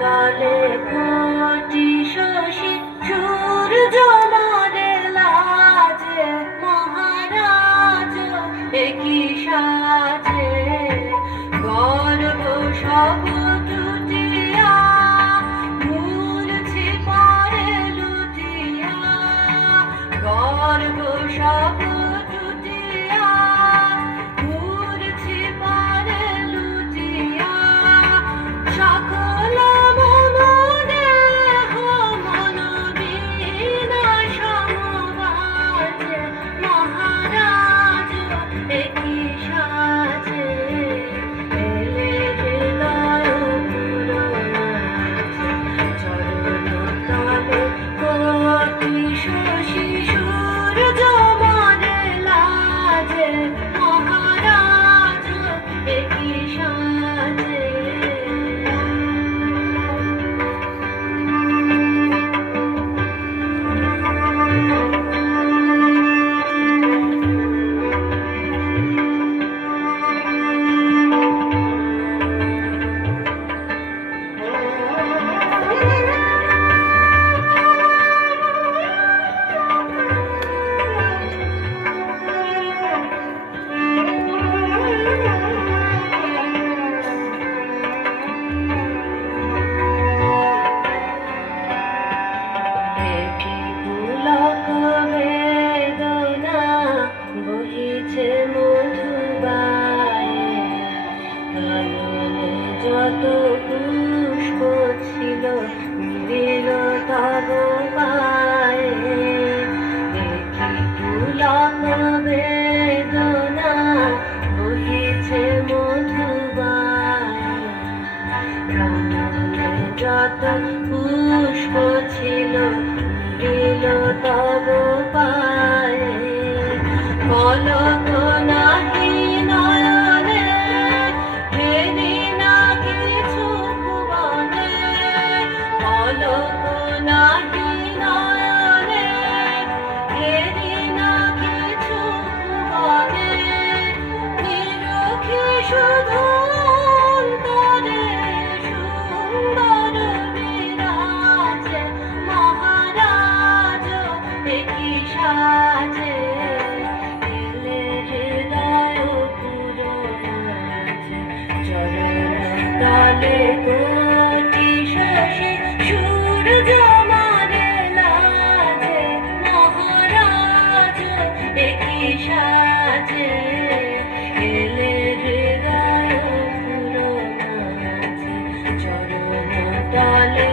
তলে কোটি শশী সূর্য মারে লাজে মহারাজ একই সাজে গর্ব সব টুটিয়া মূর্ছি পরে লুটিয়া গর্ব সব টুটিয়া মূর্ছি পরে লুটিয়া সকল মন দেহ মন বিনা সমবাজে মহারাজ একই সাজে এলে হৃদয় পুরনাচে চরণ তলে কোটি শশী সূর্য মারে লাজে মহারাজ একই সাজে যত পুষ্প ছিল মিলিল তব পায়ে দেখি পুলক বেদনা বহিছে মধুবায়ে প্রাণনে যত পুষ্প ছিল মিলিল তব পায়ে পলক নাহি নয়নে হেরি না কিছু ভুবনে পলক নাহি নয়নে হেরি না কিছু ভুবনে নিরখি শুধু অন্তরে সুন্দর বিরাজে মহারাজ একই সাজে এলে হৃদয় পুরনাচে চরণ তলে কোটি শশী সূর্য মারে লাজে মহারাজ একই সাজে এলে হৃদয় পুরনাচে চরণ তলে